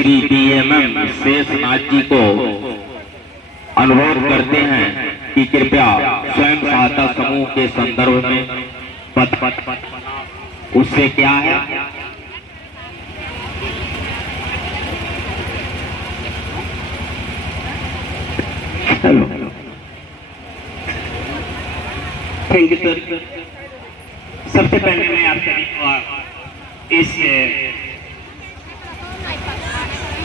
Shri DMM Sheshnath जी को अनुरोध करते हैं कि कृपया स्वयं सहायता समूह के संदर्भ में उससे क्या है। Thank you sir. सबसे पहले मैं आप सभी को इस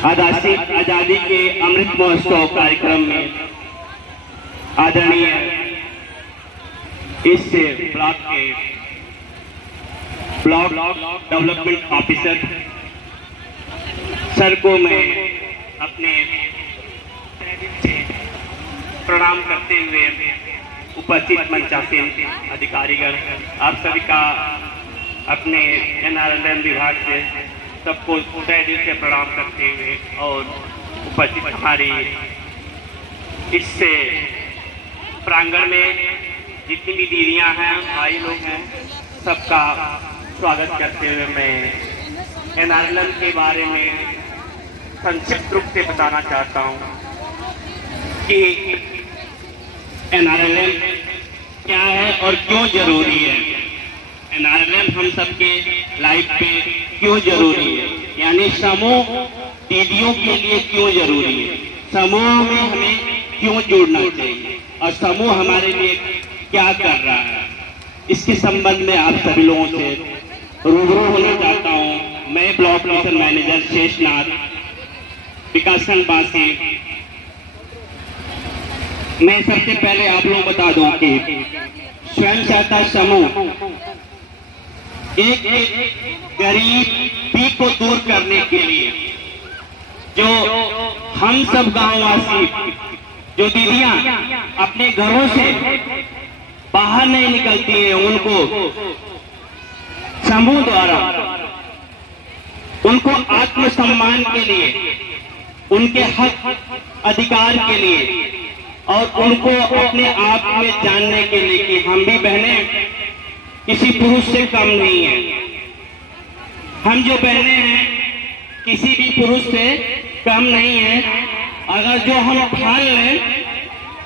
आजादी के अमृत महोत्सव कार्यक्रम में आदरणीय इस ब्लॉक डेवलपमेंट ऑफिसर सर को मैं अपने प्रणाम करते हुए उपस्थित मंचासीन अधिकारीगण आप सभी का अपने NRLM विभाग से सबको तहे दिल से प्रणाम करते हुए और उपस्थित हमारी इस प्रांगण में जितनी भी दीदियां हैं भाई लोग हैं सबका स्वागत करते हुए मैं NRLM के बारे में संक्षिप्त रूप से बताना चाहता हूं कि NRLM क्या है और क्यों जरूरी है। NRLM हम सबके लाइफ पे क्यों जरूरी है, यानी समूह दीदियों के लिए क्यों जरूरी है, समूह में हमें क्यों जुड़ना चाहिए और समूह हमारे लिए क्या कर रहा है, इसके संबंध में आप सभी लोगों से रूबरू होना चाहता हूं। मैं ब्लॉक मिशन मैनेजर शेषनाथ विकासखंड बासी। मैं सबसे पहले आप लोग बता दूं कि स्वयं सहायता समूह एक गरीबी को दूर करने के लिए जो हम सब गांववासी जो दीदियां अपने घरों से बाहर नहीं निकलती हैं उनको समूह द्वारा उनको आत्मसम्मान के लिए, उनके हक अधिकार के लिए और उनको अपने आप में जानने के लिए कि हम भी बहनें किसी पुरुष से कम नहीं है। हम जो बहनें हैं किसी भी पुरुष से कम नहीं है। अगर जो हम ठान लें,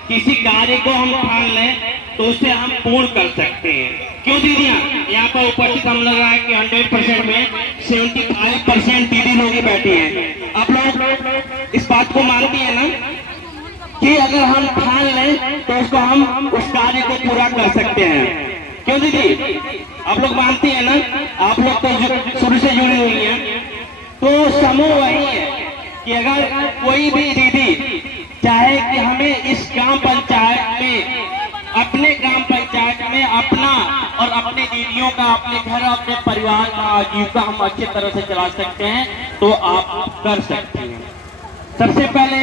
किसी कार्य को हम ठान लें तो उसे हम पूर्ण कर सकते हैं। क्यों दीदियां यहाँ पर उपस्थित हम लग रहा है कि 100% में 75% दीदी लोग ही बैठी हैं। आप लोग इस बात को मानती है ना कि अगर हम ठान लें तो उसको हम उस कार्य को पूरा कर सकते हैं। क्यों दीदी आप लोग मानती हैं ना, आप लोग तो शुरू से जुड़ी हुई हैं। तो समूह वही है कि अगर कोई भी दीदी चाहे कि हमें इस ग्राम पंचायत में, अपने ग्राम पंचायत में अपना और अपने दीदियों का, अपने घर, अपने परिवार का आजीविका हम अच्छी तरह से चला सकते हैं तो आप कर सकते हैं। सबसे पहले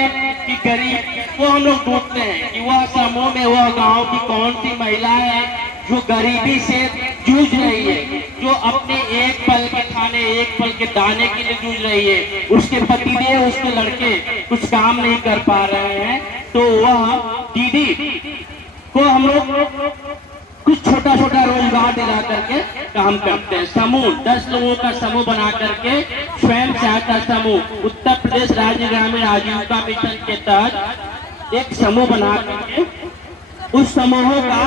कि गरीब को हम लोग ढूंढते हैं कि वह समूह में वह गांव की कौन सी महिला है जो गरीबी से जूझ रही है, जो अपने एक पल के खाने, एक पल के दाने के लिए जूझ रही है, उसके पतिदेव, उसके लड़के कुछ काम नहीं कर पा रहे हैं, तो वह दीदी को हम लोग कुछ छोटा छोटा रोजगार दिला करके काम करते हैं। समूह 10 लोगों का समूह बना करके स्वयं सहायता समूह उत्तर प्रदेश राज्य ग्रामीण आजीविका मिशन के तहत एक समूह बना करके उस समूहों का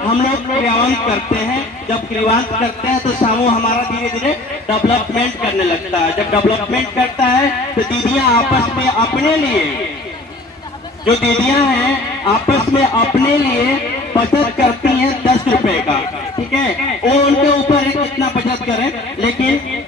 हम लोग क्रियान्वित करते हैं। जब क्रियान्वित करते हैं तो समूह हमारा धीरे धीरे डेवलपमेंट करने लगता है। जब डेवलपमेंट करता है तो दीदियां आपस में अपने लिए, जो दीदियां हैं आपस में अपने लिए बचत करती हैं 10 रुपए का, ठीक है। वो उनके ऊपर है कितना बचत करें, लेकिन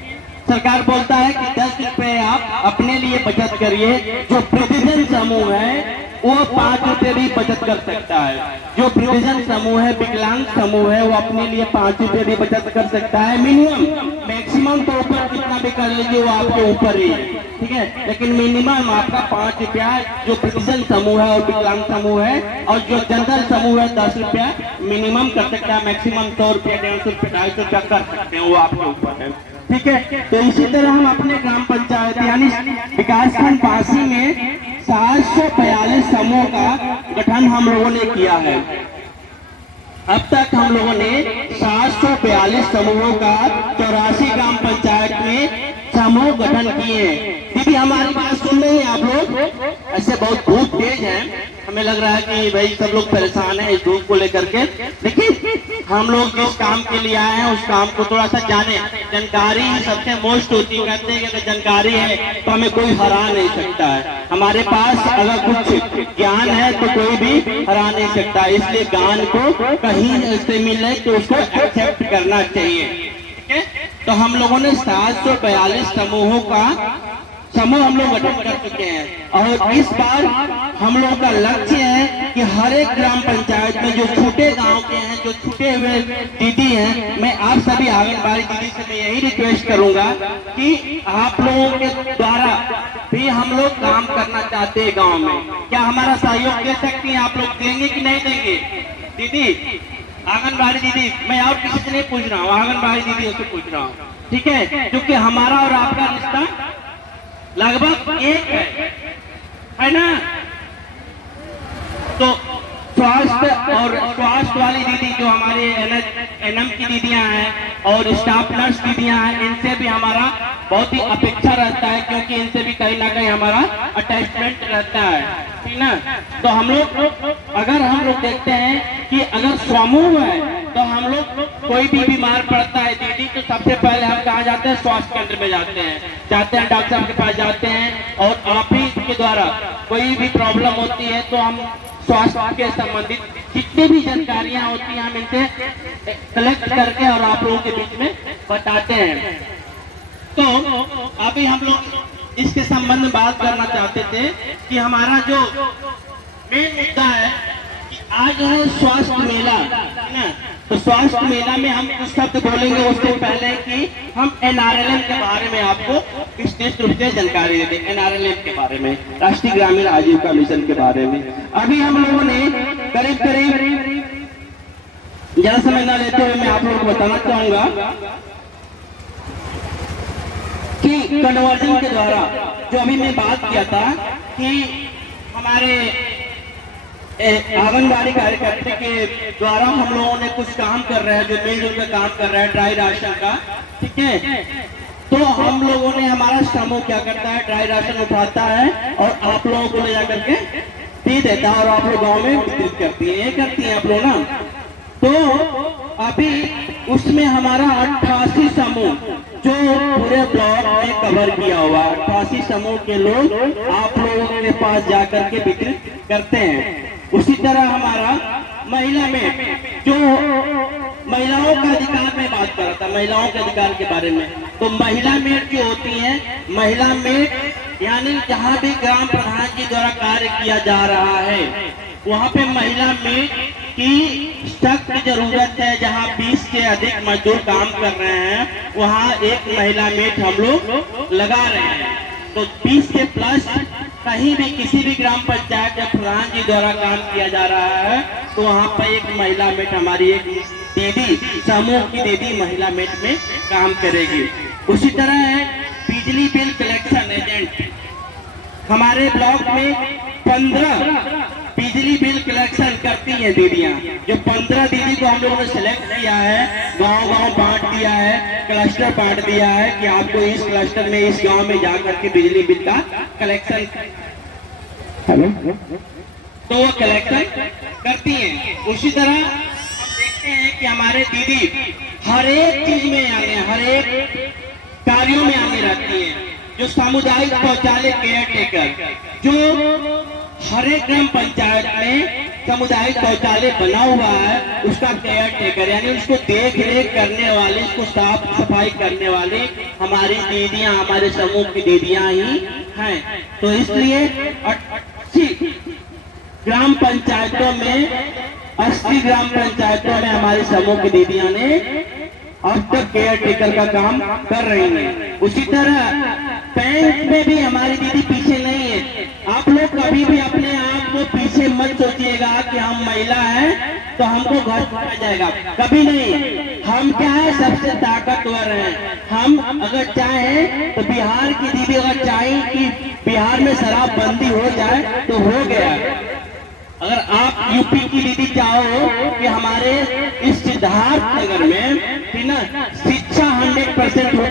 सरकार बोलता है कि 10 रुपए आप अपने लिए बचत करिए। जो प्रतिजन समूह है वो 5 रुपए भी बचत कर सकता है। जो प्रतिजन समूह है, विकलांग समूह है, वो अपने लिए 5 रुपए भी बचत कर सकता है। मिनिमम, मैक्सिमम तो ऊपर कितना भी कर लीजिए वो आपके ऊपर ही है, ठीक है। लेकिन मिनिमम आपका 5 रुपया जो प्रतिजन समूह है और विकलांग समूह है, और जो जनरल समूह है 10 रुपया मिनिमम कर सकता है। मैक्सिमम 100 रुपया, 150 रुपया, 250 रुपया कर सकते हैं, वो आपके ऊपर है, ठीक है। तो इसी तरह हम अपने ग्राम पंचायत यानी विकासखंड बासी में 742 समूह का गठन हम लोगों ने किया है। अब तक हम लोगों ने 742 समूहों का 84 ग्राम पंचायत में समूह गठन किए हैं। भी हमारी बात सुन रहे हैं आप लोग? ऐसे बहुत धूप तेज है, हमें लग रहा है कि भाई सब लोग परेशान हैं इस धूप को लेकर के, लेकिन हम लोग जिस काम के लिए आए हैं उस काम को थोड़ा सा जाने। जानकारी ही सबसे मोस्ट होती है, कहते हैं कि अगर जानकारी है तो हमें कोई हरा नहीं सकता है। हमारे पास अगर कुछ ज्ञान है तो कोई भी हरा नहीं सकता, इसलिए ज्ञान को कहीं से मिले तो उसको एक्सेप्ट करना चाहिए। ठीक है, तो हम लोगों ने 742 समूहों का समूह हम लोग गठन कर चुके हैं और इस बार हम लोगों का लक्ष्य है कि हर एक ग्राम पंचायत में जो छोटे गांव के हैं, जो छूटे हुए दीदी हैं, मैं आप सभी आंगनबाड़ी दीदी से मैं यही रिक्वेस्ट करूंगा कि आप लोगों के द्वारा भी हम लोग काम करना चाहते हैं गांव में। क्या हमारा सहयोग दे सकती हैं आप लोग? देंगे कि नहीं देंगे? दीदी, आंगनबाड़ी दीदी, मैं और किसी से नहीं पूछ रहा हूँ, आंगनबाड़ी दीदी से पूछ रहा हूँ, ठीक है? क्योंकि हमारा और आपका रिश्ता लगभग एक है ना? तो स्वास्थ्य वाली दीदी जो हमारे एनएम की दीदियां हैं और स्टाफ नर्स दीदियां हैं, इनसे भी हमारा बहुत ही अपेक्षा रहता है, क्योंकि इनसे भी कहीं ना कहीं हमारा अटैचमेंट रहता है, ठीक ना? तो हम लोग देखते हैं कि अगर समूह है तो हम लोग कोई भी बीमार पड़ता है दीदी, तो सबसे पहले हम कहाँ जाते हैं? स्वास्थ्य केंद्र में जाते हैं, डॉक्टर साहब के पास जाते हैं और आप ही के द्वारा कोई भी प्रॉब्लम होती है तो हम स्वास्थ्य के संबंधित जितनी भी जानकारियां होती हैं हम इनसे कलेक्ट करके और आप लोगों के बीच में बताते हैं। तो अभी हम लोग इसके संबंध में बात करना चाहते थे कि हमारा जो मेन मुद्दा है कि आज है स्वास्थ्य मेला, है ना? तो स्वास्थ्य मेला में हम कुछ शब्द बोलेंगे, उससे पहले कि हम एनआरएलएम के बारे में आपको विशेष रूप से जानकारी दे दें। एनआरएलएम के बारे में, राष्ट्रीय ग्रामीण आजीविका मिशन के बारे में अभी हम लोगों ने करीब ज्यादा समय न लेते हुए मैं आप लोगों को बताना चाहूंगा कि कन्वर्जन के द्वारा जो अभी मैं बात किया था कि हमारे आंगनबाड़ी कार्यकर्ता के द्वारा हम लोगों ने कुछ काम कर रहे हैं, जो मिलजुल कर काम कर रहे हैं ड्राई राशन का, ठीक है? तो हम लोगों ने, हमारा समूह क्या करता है, ड्राई राशन उठाता है और आप लोगों को ले जाकर के दे देता है और आप लोग गाँव में वितरित करती हैं आप लोग ना। तो अभी उसमें हमारा 88 समूह जो पूरे ब्लॉक में कवर किया हुआ, 88 समूह के लोग आप लोगों के पास जाकर के वितरित करते हैं। उसी तरह हमारा महिला में जो महिलाओं का अधिकार में बात कर रहा था, महिलाओं के अधिकार के बारे में, तो महिला मेट जो होती है, महिला मेट यानी जहाँ भी ग्राम प्रधान जी द्वारा कार्य किया जा रहा है वहाँ पे महिला मेट की सख्त जरूरत है। जहाँ 20 से अधिक मजदूर काम कर रहे हैं वहाँ एक महिला मेट हम लोग लगा रहे हैं। तो 20 से प्लस कहीं भी किसी भी ग्राम पंचायत या प्रधान जी द्वारा काम किया जा रहा है तो वहाँ पर एक महिला मेट, हमारी एक दीदी, समूह की दीदी महिला मेट में काम करेगी। उसी तरह है बिजली बिल कलेक्शन एजेंट, हमारे ब्लॉक में 15 बिजली बिल कलेक्शन करती हैं दीदियां। जो 15 दीदी को हम लोगों ने सिलेक्ट किया है, गांव-गांव बांट दिया है, क्लस्टर बांट दिया है कि आपको इस क्लस्टर में, इस गांव में जाकर के बिजली बिल का कलेक्शन, तो वो कलेक्शन करती हैं। उसी तरह हम देखते हैं कि हमारे दीदी हर एक चीज में आगे, हर एक कार्यों में आगे रहती हैं। जो सामुदायिक शौचालय केयर टेकर, जो हर एक ग्राम पंचायत में सामुदायिक शौचालय बना हुआ है, उसका केयर टेकर यानी उसको देख रेख करने वाली, उसको साफ सफाई करने वाली हमारी दीदियां, हमारे समूह की दीदियां ही हैं। तो इसलिए 80 ग्राम पंचायतों में, 80 ग्राम पंचायतों में हमारे समूह की दीदियां ने अब तक केयर टेकर का काम कर रही हैं। उसी तरह बैंक में भी हमारी दीदी पीछे नहीं है। आप लोग कभी भी अपने आप को पीछे मत सोचिएगा कि हम महिला हैं तो हमको घर छोड़ा जाएगा, कभी नहीं। हम क्या है, सबसे ताकतवर हैं। हम अगर चाहें तो बिहार की दीदी अगर चाहें कि बिहार में शराब बंदी हो जाए तो हो गया, अगर आप यूपी की दीदी चाहो कि हमारे इस सिद्धार्थ नगर में ठीक ना शिक्षा 100% हो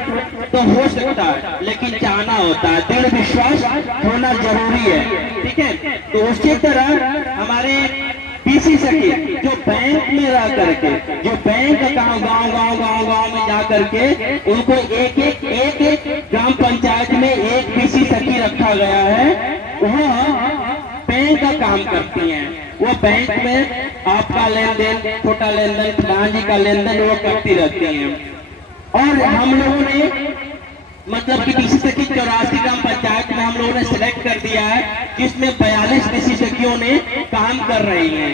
तो हो सकता है, लेकिन चाहना होता है, दृढ़ विश्वास होना जरूरी है। ठीक है, तो उसी तरह हमारे पीसी सखी जो बैंक में रह करके, जो बैंक अकाउंट गांव में जा करके उनको एक ग्राम पंचायत में एक पीसी सखी रखा गया है, वह बैंक का काम करती हैं। वो बैंक में आपका लेन देन, छोटा लेन देन, प्रधान जी का लेन देन वो करती रहती हैं। और हम लोगों ने मतलब कि पीसी सखी 84 ग्राम पंचायत में हम लोगों ने सिलेक्ट कर दिया है, जिसमें 42 पीसी सखियों ने काम कर रही हैं।